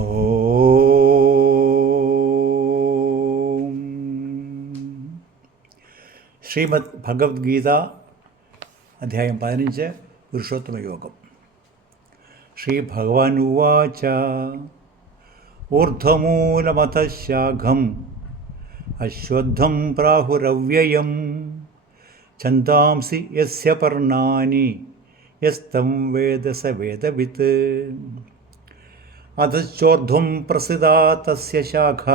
ഓം ശ്രീമദ് ഭഗവത്ഗീത അധ്യായം പതിനഞ്ച് പുരുഷോത്തമയോഗം ശ്രീ ഭഗവാൻ ഉവാച ഊർധ്വമൂലമതശാഖം അശ്വത്ഥം പ്രാഹുരവ്യയം ഛന്ദാംസി യസ്യ പർണാനി യസ്തം വേദ സ വേദവിത്ത് അധശ്ചോർധ്വം പ്രസിദാ തസ്യ ശാഖ.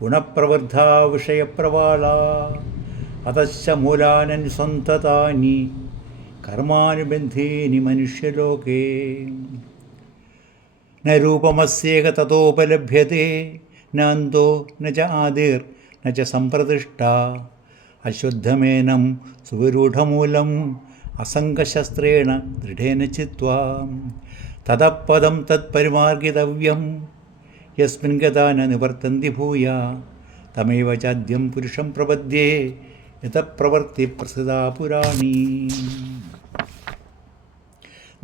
ഗുണപ്രവൃദ്ധ വിഷയപ്രവാള. അധശ്ച സ്വന്തതാനി. കർമാനുബന്ധീനി മനുഷ്യലോകേ. ന രൂപമസ്യേക തതോപലഭ്യത്തെ നാന്തോ ന ച ആദിർ ന ച സമ്പ്രതിഷ്ഠ. അശുദ്ധമേനം സുവിരൂഢമൂലം അസംഗശസ്ത്രേണ ദൃഢേന ചിത്വാ. തതപദം തത്പരിമാർഗിതവ്യം. യസ്മിൻ ഗതാന നിവർത്തന്തി ഭൂയ. തമേവ ചാദ്യം പുരുഷം പ്രപദ്യേ. യഥപ്രവർത്തി പ്രസിദാ പുരാണീ.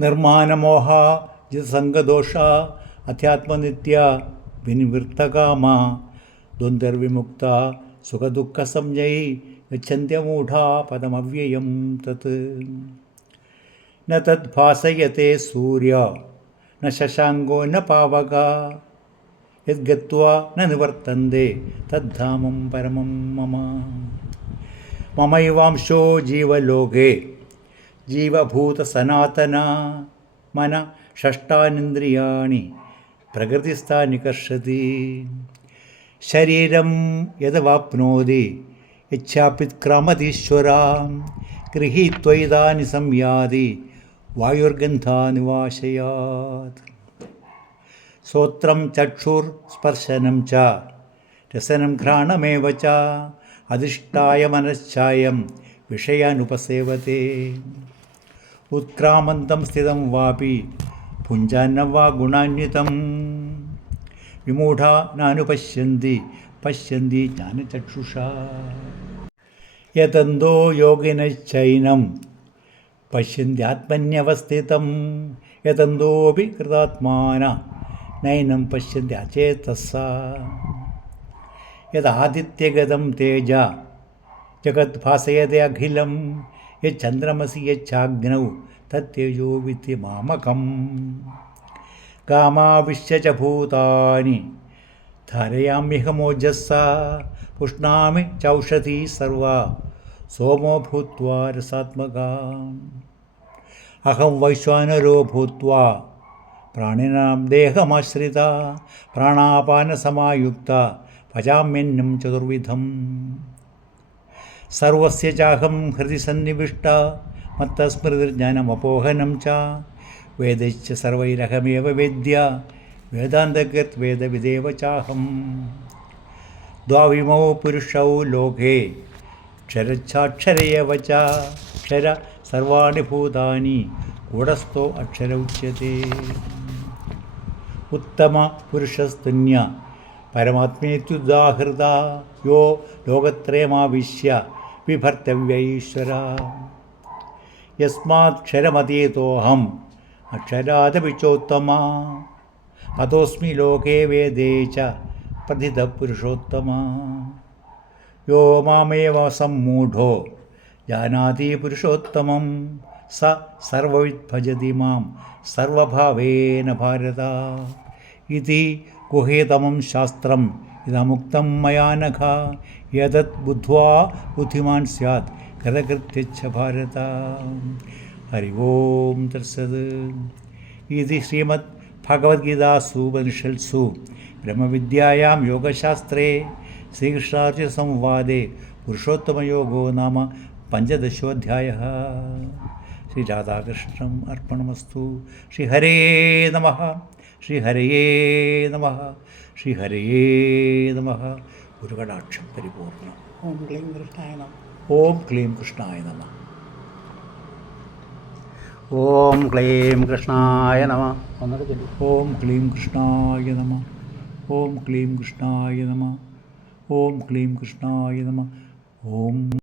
നിർമാനമോഹ ജിതസംഗദോഷ. അധ്യാത്മനിത്യ വിനിവൃത്തകാമ. ദ്വന്ദ്വിമുക്ത സുഖദുഃഖസംജ്ഞൈ ഗച്ഛന്ത്യമൂഢാ പദമവ്യയം തത്. ന തദ്ഭാസയത്തെ സൂര്യ ന ശശാങ്കോ ന പാവക. യദ്ഗത്വാ ന നിവർത്തന്തെ. തദ്ധാമം പരമം മമ. മമൈവാംശോ ജീവലോകേ. ജീവഭൂതസനാതന. മന ഷഷ്ടാനിന്ദ്രിയാണി. പ്രകൃതിസ്ഥാനി കർഷതി. ശരീരം യത് വാപ്നോതി യച്ഛാപിത്ക്രമതീശ്വരാം ഗൃഹീത്വൈതാനി സംയാതി. വായുർഗന്ധാനിവാശയാത്. ശ്രോത്രം ചക്ഷുർ സ്പർശനം ച. രസനം ഘ്രാണമേവ ച. അധിഷ്ഠായ മനശ്ചായം വിഷയാനുപസേവത്തെ ഉത്ക്രാമന്തം സ്ഥിതം വാപി ഭുഞ്ചാന്ന വാ ഗുണാന്വിതം. വിമൂഢ നാനുപശ്യന്തി പശ്യന്തി ജ്ഞാനചക്ഷുഷാ. യതന്തോ पश्यन्त्यात्मन्यवस्थितं यतन्तोऽपि कृतात्मानः नैनं पश्यन्त्याचेतसा यदादित्यगतं तेज जगद्भासयते अखिलं यच्चन्द्रमसि यौ तत्तेजो विति मामकम्। कामाविश्य च भूतानि धारयाम्यहमोजसा पुष्णामि चौषधी सर्वा, सोमो भूत्वा रसात्मका അഹം വൈശ്വാനരോ ഭൂത്വ. പ്രാണിനാം ദേഹമാശ്രിത പ്രാണാപാനസമായുക്ത ഭജാമ്യന്നം ചതുർവിധം. സർവസ്യ ചാഹം ഹൃദി സന്നിവിഷ്ട മത്തസ്മൃതിർജ്ഞാനമപോഹനം ച. വേദശ്ച സർവൈരഹമേവ വേദ്യ വേദാന്തകൃത് വേദവിദേവ ചാഹം. ദ്വാവിമോ പുരുഷൗ ലോകേ ക്ഷരച്ഛാക്ഷരയവ ച. ക്ഷര सर्वाणि भूतानि गुडस्थो अक्षर उच्यते। उत्तमपुरुषस्तुन्य परमात्मेत्युदाहृता, यो लोकत्रयमाविश्य बिभर्तव्य ईश्वर यस्माक्षरमतीतोऽहम् अक्षरादपिचोत्तमा अतोऽस्मि लोके वेदे च प्रथितपुरुषोत्तमा यो मामेव सम्मूढो जानातीपुरुषोत्तमं स सर्ववित् भजति माँ सर्वभावेन भारत। इति गुहेतमं शास्त्रम्। इदमुक्तं मया नख एतत् बुद्ध्वा बुद्धिमान् स्यात्। कृतकृत्यच्छ भारत। हरि ओं तत्सद् इति श्रीमद्भगवद्गीतासूपनिषत्सु। ब्रह्मविद्यायां योगशास्त्रे श्रीकृष्णार्जुनसंवादे पुरुषोत्तमयोगो नाम പഞ്ചദശോധ്യായ ശ്രീരാധാകൃഷ്ണം അർപ്പണമസ്തു ശ്രീഹരേ നമ ശ്രീഹരയേ നമ ശ്രീഹരയേ നമ ഒരു കടാക്ഷം പരിപൂർണം ഓം ക്ലീം കൃഷ്ണായ നമ ഓം ക്ലീം കൃഷ്ണായ നമ ഓം ക്ലീം കൃഷ്ണായ നമ ഓം ക്ലീം കൃഷ്ണായ നമ ഓം ക്ലീം കൃഷ്ണായ നമ ഓം ക്ലീം കൃഷ്ണായ നമ ഓം